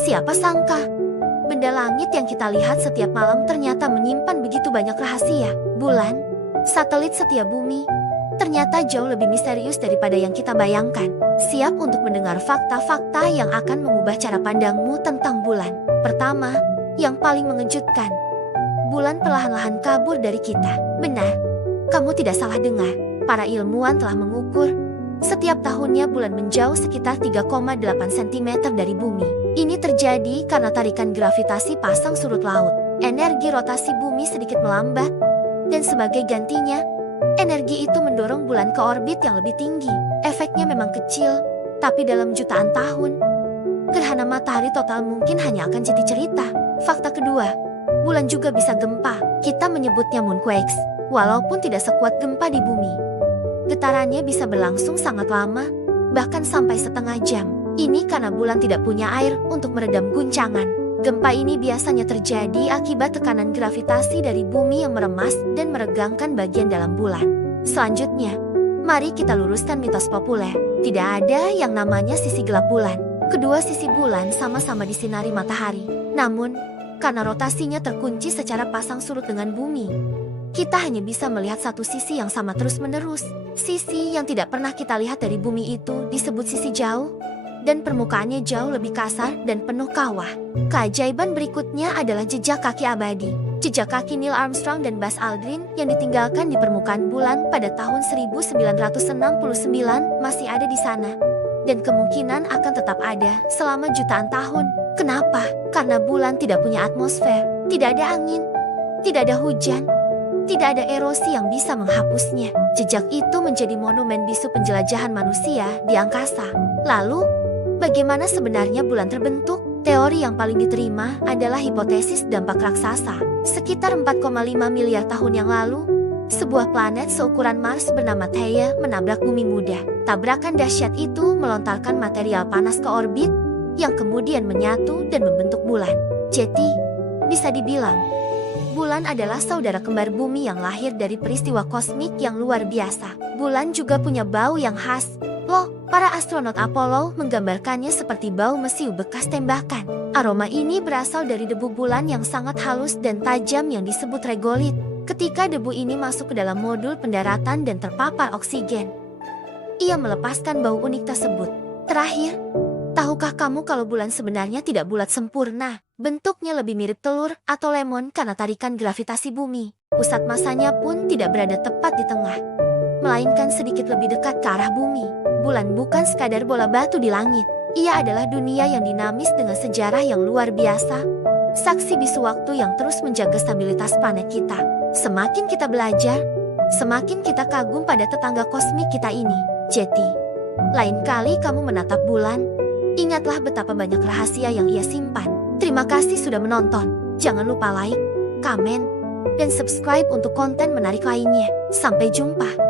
Siapa sangka, benda langit yang kita lihat setiap malam ternyata menyimpan begitu banyak rahasia. Bulan, satelit setia bumi, ternyata jauh lebih misterius daripada yang kita bayangkan. Siap untuk mendengar fakta-fakta yang akan mengubah cara pandangmu tentang bulan. Pertama, yang paling mengejutkan, bulan perlahan-lahan kabur dari kita. Benar, kamu tidak salah dengar. Para ilmuwan telah mengukur, setiap tahunnya bulan menjauh sekitar 3,8 cm dari bumi. Ini terjadi karena tarikan gravitasi pasang surut laut. Energi rotasi bumi sedikit melambat, dan sebagai gantinya, energi itu mendorong bulan ke orbit yang lebih tinggi. Efeknya memang kecil, tapi dalam jutaan tahun, gerhana matahari total mungkin hanya akan jadi cerita. Fakta kedua, bulan juga bisa gempa. Kita menyebutnya moonquakes, walaupun tidak sekuat gempa di bumi. Getarannya bisa berlangsung sangat lama, bahkan sampai setengah jam. Ini karena bulan tidak punya air untuk meredam guncangan. Gempa ini biasanya terjadi akibat tekanan gravitasi dari bumi yang meremas dan meregangkan bagian dalam bulan. Selanjutnya, mari kita luruskan mitos populer. Tidak ada yang namanya sisi gelap bulan. Kedua sisi bulan sama-sama disinari matahari. Namun, karena rotasinya terkunci secara pasang surut dengan bumi, kita hanya bisa melihat satu sisi yang sama terus-menerus. Sisi yang tidak pernah kita lihat dari bumi itu disebut sisi jauh, dan permukaannya jauh lebih kasar dan penuh kawah. Keajaiban berikutnya adalah jejak kaki abadi. Jejak kaki Neil Armstrong dan Buzz Aldrin yang ditinggalkan di permukaan bulan pada tahun 1969 masih ada di sana. Dan kemungkinan akan tetap ada selama jutaan tahun. Kenapa? Karena bulan tidak punya atmosfer, tidak ada angin, tidak ada hujan, tidak ada erosi yang bisa menghapusnya. Jejak itu menjadi monumen bisu penjelajahan manusia di angkasa. Lalu, bagaimana sebenarnya bulan terbentuk? Teori yang paling diterima adalah hipotesis dampak raksasa. Sekitar 4,5 miliar tahun yang lalu, sebuah planet seukuran Mars bernama Theia menabrak bumi muda. Tabrakan dahsyat itu melontarkan material panas ke orbit, yang kemudian menyatu dan membentuk bulan. Jadi, bisa dibilang, bulan adalah saudara kembar bumi yang lahir dari peristiwa kosmik yang luar biasa. Bulan juga punya bau yang khas. Loh, para astronot Apollo menggambarkannya seperti bau mesiu bekas tembakan. Aroma ini berasal dari debu bulan yang sangat halus dan tajam yang disebut regolit. Ketika debu ini masuk ke dalam modul pendaratan dan terpapar oksigen, ia melepaskan bau unik tersebut. Terakhir, tahukah kamu kalau bulan sebenarnya tidak bulat sempurna? Bentuknya lebih mirip telur atau lemon karena tarikan gravitasi bumi. Pusat masanya pun tidak berada tepat di tengah, melainkan sedikit lebih dekat ke arah bumi. Bulan bukan sekadar bola batu di langit. Ia adalah dunia yang dinamis dengan sejarah yang luar biasa. Saksi bisu waktu yang terus menjaga stabilitas planet kita. Semakin kita belajar, semakin kita kagum pada tetangga kosmik kita ini. Jadi, lain kali kamu menatap bulan, ingatlah betapa banyak rahasia yang ia simpan. Terima kasih sudah menonton. Jangan lupa like, komen, dan subscribe untuk konten menarik lainnya. Sampai jumpa.